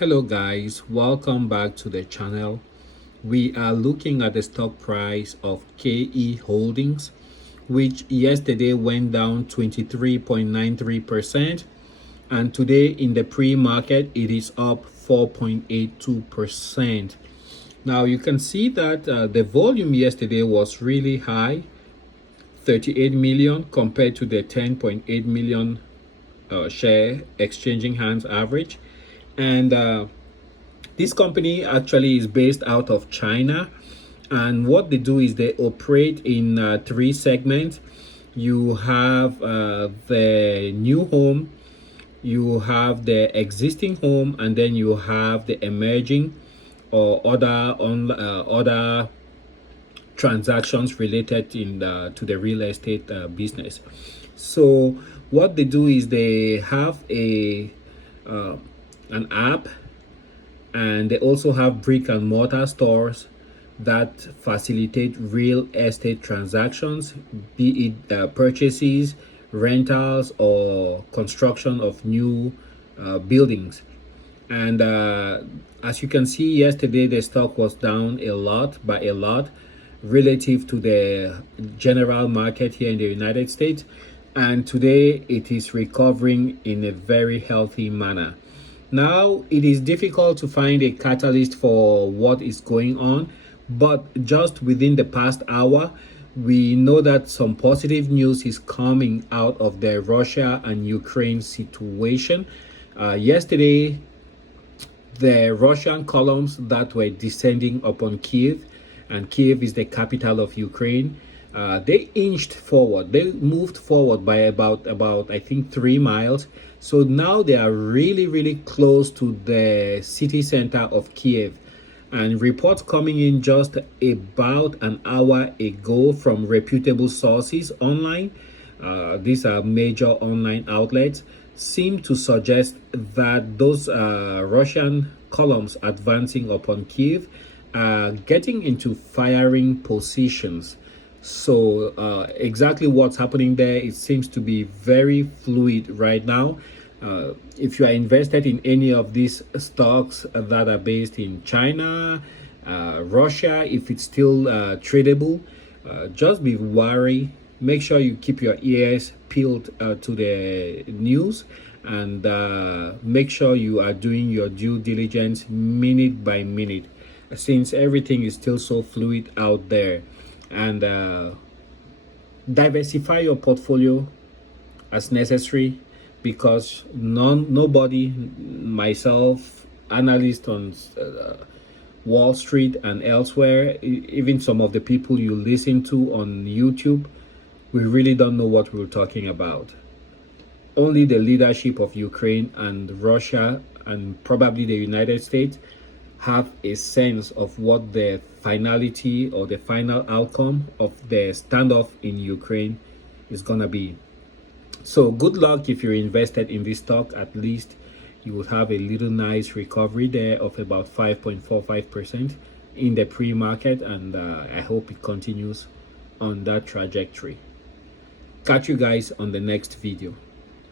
Hello guys, welcome back to the channel. We are looking at the stock price of KE Holdings, which yesterday went down 23.93%, and today in the pre-market it is up 4.82%. Now you can see that the volume yesterday was really high, 38 million compared to the 10.8 million share exchanging hands average. And this company actually is based out of China, and what they do is they operate in three segments. You have the new home, you have the existing home, and then you have the emerging or other transactions related to the real estate business. So what they do is they have an app, and they also have brick and mortar stores that facilitate real estate transactions, be it purchases, rentals, or construction of new buildings. And as you can see, yesterday the stock was down a lot, by a lot, relative to the general market here in the United States. And today it is recovering in a very healthy manner. Now, it is difficult to find a catalyst for what is going on, but just within the past hour, we know that some positive news is coming out of the Russia and Ukraine situation. Yesterday, the Russian columns that were descending upon Kiev, and Kiev is the capital of Ukraine, they inched forward. They moved forward by about I think 3 miles. So now they are really close to the city center of Kiev. And reports coming in just about an hour ago from reputable sources online, these are major online outlets, seem to suggest that those Russian columns advancing upon Kiev are getting into firing positions. So exactly what's happening there, it seems to be very fluid right now. If you are invested in any of these stocks that are based in China, Russia, if it's still tradable, just be wary. Make sure you keep your ears peeled to the news, and make sure you are doing your due diligence minute by minute, since everything is still so fluid out there. And diversify your portfolio as necessary, because nobody, myself, analysts on Wall Street and elsewhere, even some of the people you listen to on YouTube, we really don't know what we're talking about. Only the leadership of Ukraine and Russia and probably the United States have a sense of what the finality or the final outcome of the standoff in Ukraine is gonna be. So good luck if you're invested in this stock. At least you will have a little nice recovery there of about 5.45% in the pre-market, and I hope it continues on that trajectory. Catch you guys on the next video.